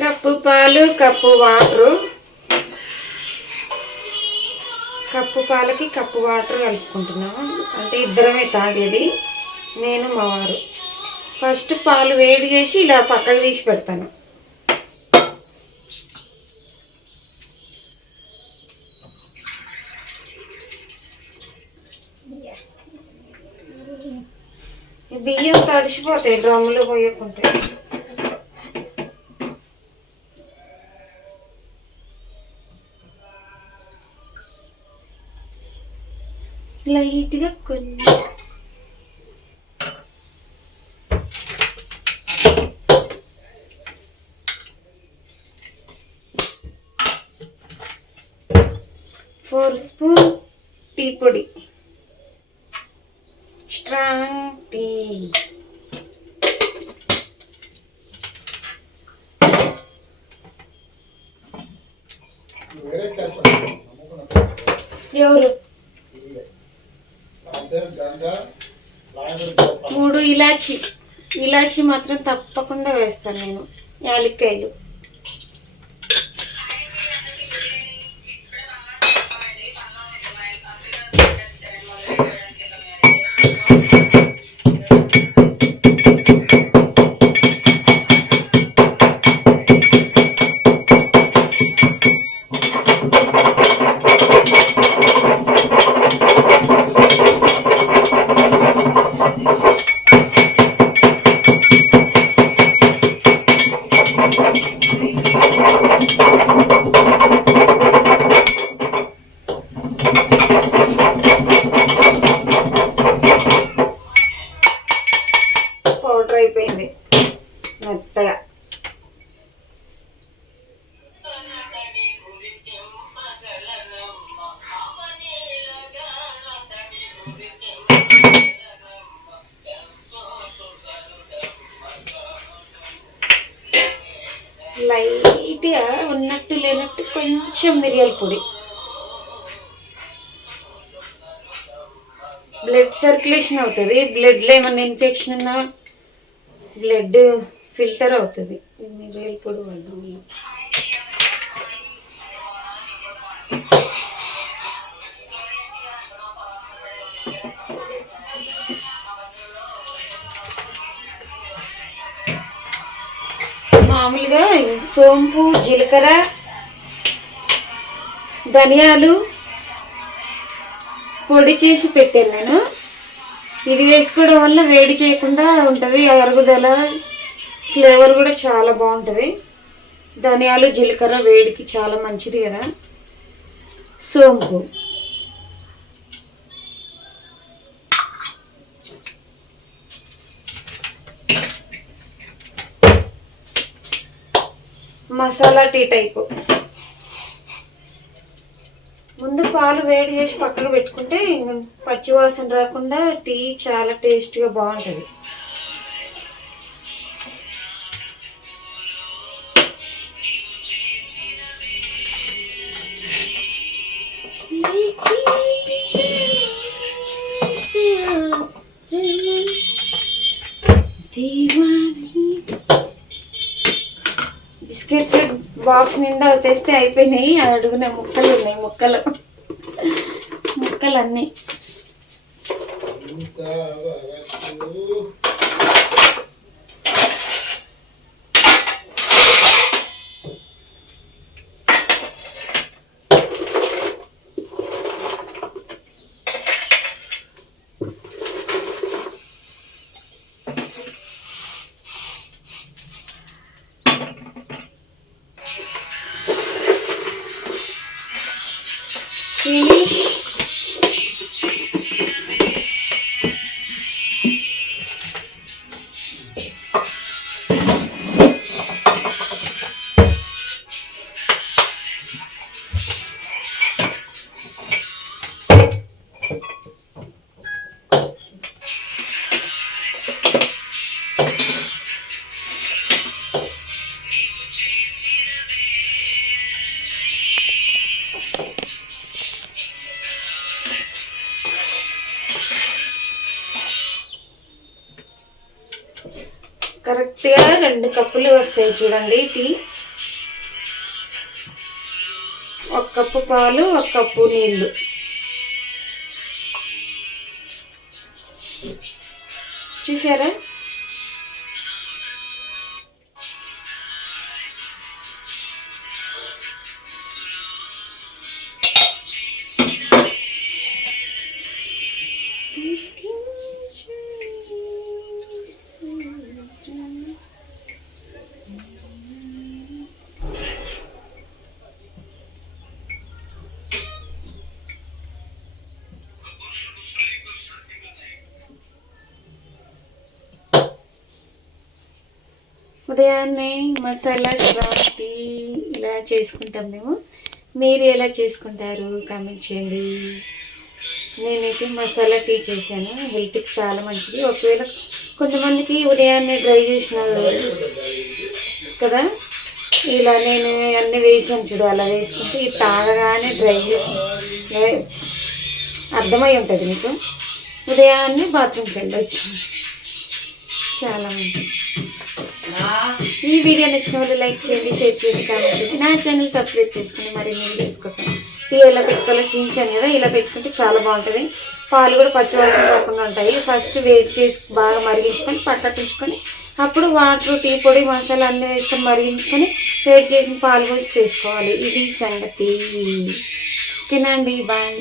Cup పాలు cup water. Cup పాలకి cup water కలుపుకుంటున్నాము. అంటే ఇద్దరమే తాగేది. నేను మా వారు. ఫస్ట్ పాలు వేడి చేసి ఇలా పక్కకు తీసి పెడతాను. బియ్యం తడిసిపోతాయి డ్రమ్ములు పోయకుంటే. లైట్గా కొంచెం ఫోర్ స్పూన్ టీ పొడి. Strong tea. ఎవరు? మూడు ఇలాచి. ఇలాచి మాత్రం తప్పకుండా వేస్తాను నేను. యాలక్కాయలు. లైట్గా ఉన్నట్టు లేనట్టు కొంచెం మిరియాల పొడి. బ్లడ్ సర్క్యులేషన్ అవుతుంది. బ్లడ్లో ఏమన్నా ఇన్ఫెక్షన్ ఉన్నా బ్లడ్ ఫిల్టర్ అవుతుంది. మిరియాల పొడి వాడడం వల్ల. మామూలుగా సోంపు జీలకర్ర ధనియాలు పొడి చేసి పెట్టాను నేను. ఇది వేసుకోవడం వల్ల వేడి చేయకుండా ఉంటుంది. అరుగుదల ఫ్లేవర్ కూడా చాలా బాగుంటుంది. ధనియాలు జీలకర్ర వేడికి చాలా మంచిది కదా. సోంపు. Masala tea type. ముందు పాలు వేడి చేసి పక్కకు పెట్టుకుంటే పచ్చివాసన రాకుండా టీ చాలా టేస్ట్గా బాగుంటుంది. బిస్కెట్స్ బాక్స్ నిండా తెస్తే అయిపోయినాయి అడుగున ముక్కలు ఉన్నాయి ముక్కలు. ముక్కలు అన్నీ కరెక్ట్గా రెండు కప్పులు వస్తాయి చూడండి టీ. ఒక కప్పు పాలు ఒక కప్పు నీళ్ళు. చూసారా? ఉదయాన్నే మసాలా స్ట్రాంగ్ టీ ఇలా చేసుకుంటాం మేము. మీరు ఎలా చేసుకుంటారు? కామెంట్ చేయండి. నేనైతే మసాలా టీ చేశాను. హెల్త్కి చాలా మంచిది. ఒకవేళ కొంతమందికి ఉదయాన్నే డ్రై చేసిన కదా ఇలా నేను అన్నీ వేసాను చూడు అలా వేసుకుంటే ఇది తాగగానే డ్రై చేసి అర్థమై ఉంటుంది మీకు ఉదయాన్నే బాత్రూమ్కి వెళ్ళొచ్చు. చాలా మంచిది. ఈ వీడియో నచ్చిన వాళ్ళు లైక్ చేయండి షేర్ చేయండి కామెంట్ చేయండి. నా ఛానల్ సబ్స్క్రైబ్ చేసుకుని మరి నేను తీసుకొస్తాం టీ ఎలా పెట్టుకోవాలో చూపించాను కదా ఇలా పెట్టుకుంటే చాలా బాగుంటుంది. పాలు కూడా పచ్చివాసన రాకుండా ఉంటాయి. ఫస్ట్ వేడి చేసి బాగా మరిగించుకొని పట్టకుంచుకొని అప్పుడు వాటర్ టీ పొడి మసాలా అన్నీ వేసుకొని మరిగించుకొని వేడి చేసిన పాలు పోసి చేసుకోవాలి. ఇది సంగతి. ఓకేనా అండి బాయ్